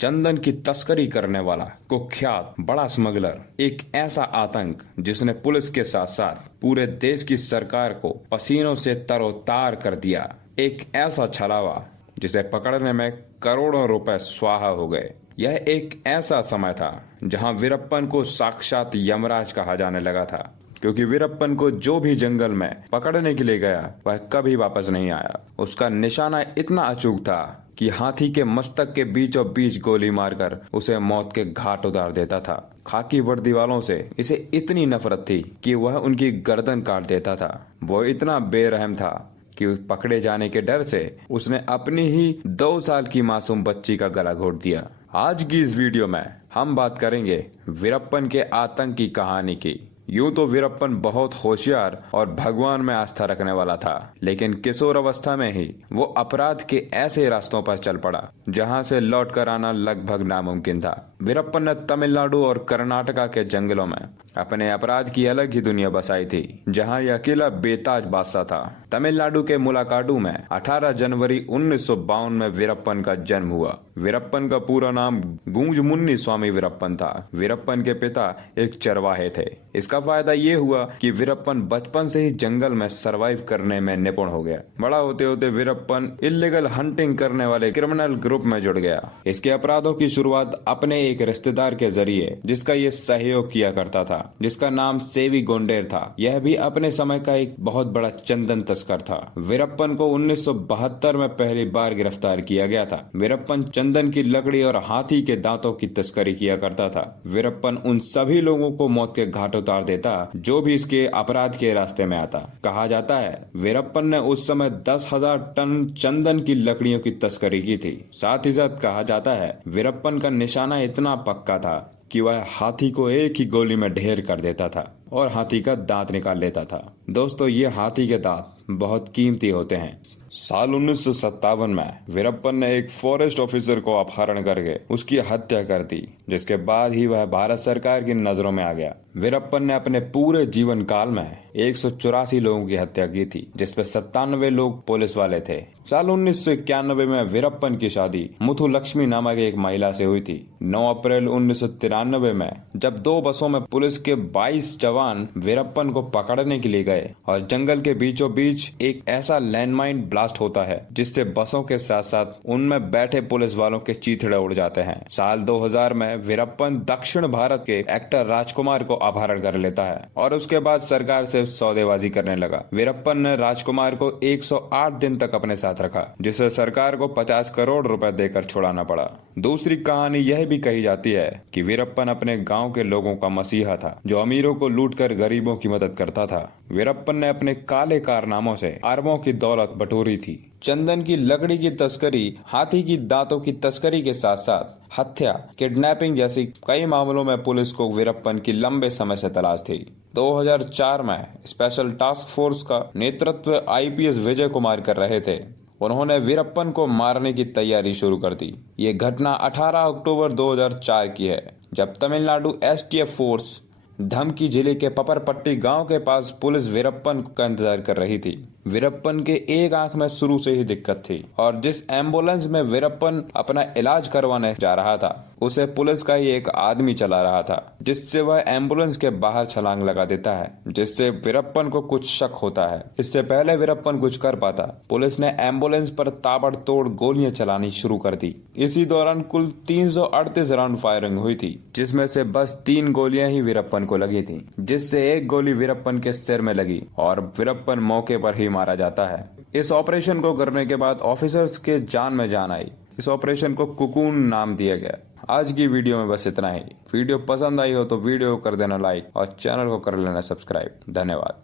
चंदन की तस्करी करने वाला कुख्यात बड़ा स्मगलर, एक ऐसा आतंक जिसने पुलिस के साथ साथ पूरे देश की सरकार को पसीनों से तरोतार कर दिया। एक ऐसा छलावा जिसे पकड़ने में करोड़ों रुपए स्वाहा हो गए। यह एक ऐसा समय था जहां वीरप्पन को साक्षात यमराज कहा जाने लगा था, क्योंकि वीरप्पन को जो भी जंगल में पकड़ने के लिए गया वह कभी वापस नहीं आया। उसका निशाना इतना अचूक था कि हाथी के मस्तक के बीचों बीच गोली मारकर उसे मौत के घाट उतार देता था। खाकी वर्दी वालों से इसे इतनी नफरत थी कि वह उनकी गर्दन काट देता था। वो इतना बेरहम था कि पकड़े जाने के डर से उसने अपनी ही 2 साल की मासूम बच्ची का गला घोट दिया। आज की इस वीडियो में हम बात करेंगे वीरप्पन के आतंक की कहानी की। यूं तो वीरप्पन बहुत होशियार और भगवान में आस्था रखने वाला था, लेकिन किशोर अवस्था में ही वो अपराध के ऐसे रास्तों पर चल पड़ा जहां से लौट कर आना लगभग नामुमकिन था। वीरप्पन ने तमिलनाडु और कर्नाटका के जंगलों में अपने अपराध की अलग ही दुनिया बसाई थी, जहां यह अकेला बेताज बादशाह था। तमिलनाडु के मुलाकाडू में 18 जनवरी 1952 में वीरप्पन का जन्म हुआ। वीरप्पन का पूरा नाम गूंजमुन्नी स्वामी वीरप्पन था। वीरप्पन के पिता एक चरवाहे थे। इसका फायदा ये हुआ कि वीरप्पन बचपन से ही जंगल में सरवाइव करने में निपुण हो गया। बड़ा होते होते वीरप्पन इल्लीगल हंटिंग करने वाले क्रिमिनल ग्रुप में जुड़ गया। इसके अपराधों की शुरुआत अपने एक रिश्तेदार के जरिए, जिसका ये सहयोग किया करता था, जिसका नाम सेवी गोंडेर था। यह भी अपने समय का एक बहुत बड़ा चंदन तस्कर था। वीरप्पन को 1972 में पहली बार गिरफ्तार किया गया था। वीरप्पन चंदन की लकड़ी और हाथी के दांतों की तस्करी किया करता था। वीरप्पन उन सभी लोगों को मौत के घाट उतार देता जो भी इसके अपराध के रास्ते में आता। कहा जाता है वीरप्पन ने उस समय 10,000 टन चंदन की लकड़ियों की तस्करी की थी। साथ ही साथ कहा जाता है वीरप्पन का निशाना इतना पक्का था कि वह हाथी को एक ही गोली में ढेर कर देता था और हाथी का दांत निकाल लेता था। दोस्तों, ये हाथी के दांत बहुत कीमती होते हैं। साल 1957 में वीरप्पन ने एक फॉरेस्ट ऑफिसर को अपहरण करके उसकी हत्या कर दी, जिसके बाद ही वह भारत सरकार की नजरों में आ गया। वीरप्पन ने अपने पूरे जीवन काल में 184 लोगों की हत्या की थी, जिसपे 97 लोग पुलिस वाले थे। साल 1991 में वीरप्पन की शादी मुथु लक्ष्मी नामक एक महिला से हुई थी। 9 अप्रैल 1993 में जब 2 बसों में पुलिस के 22 जवान वीरप्पन को पकड़ने के लिए गए और जंगल के बीचों बीच एक ऐसा लैंडमाइन ब्लास्ट होता है जिससे बसों के साथ साथ उनमें बैठे पुलिस वालों के चीथड़े उड़ जाते हैं। साल 2000 में वीरप्पन दक्षिण भारत के एक्टर राजकुमार को अपहरण कर लेता है और उसके बाद सरकार से सौदेबाजी करने लगा। वीरप्पन ने राजकुमार को 108 दिन तक अपने साथ रखा, जिसे सरकार को 50 करोड़ रुपए देकर छुड़ाना पड़ा। दूसरी कहानी यह भी कही जाती है कि वीरप्पन अपने गांव के लोगों का मसीहा था, जो अमीरों को लूटकर गरीबों की मदद करता था। वीरप्पन ने अपने काले कारनामों से अरबों की दौलत बटोरी थी। चंदन की लकड़ी की तस्करी, हाथी की दांतों की तस्करी के साथ साथ हत्या, किडनैपिंग जैसी कई मामलों में पुलिस को वीरप्पन की लंबे समय से तलाश थी। 2004 में स्पेशल टास्क फोर्स का नेतृत्व आईपीएस विजय कुमार कर रहे थे। उन्होंने वीरप्पन को मारने की तैयारी शुरू कर दी। ये घटना 18 अक्टूबर 2004 की है, जब तमिलनाडु एसटीएफ फोर्स धमकी जिले के पपरपट्टी गांव के पास पुलिस वीरप्पन का इंतजार कर रही थी। वीरप्पन के एक आंख में शुरू से ही दिक्कत थी और जिस एम्बुलेंस में वीरप्पन अपना इलाज करवाने जा रहा था उसे पुलिस का ही एक आदमी चला रहा था, जिससे वह एम्बुलेंस के बाहर छलांग लगा देता है, जिससे वीरप्पन को कुछ शक होता है। इससे पहले वीरप्पन कुछ कर पाता, पुलिस ने एम्बुलेंस पर ताबड़तोड़ गोलियां चलानी शुरू कर दी। इसी दौरान कुल 338 राउंड फायरिंग हुई थी, जिसमें से बस 3 गोलियां ही वीरप्पन को लगी थी, जिससे एक गोली वीरप्पन के सिर में लगी और वीरप्पन मौके पर ही मारा जाता है। इस ऑपरेशन को करने के बाद ऑफिसर्स के जान में जान आई। इस ऑपरेशन को कुकून नाम दिया गया। आज की वीडियो में बस इतना ही। वीडियो पसंद आई हो तो वीडियो को कर देना लाइक और चैनल को कर लेना सब्सक्राइब। धन्यवाद।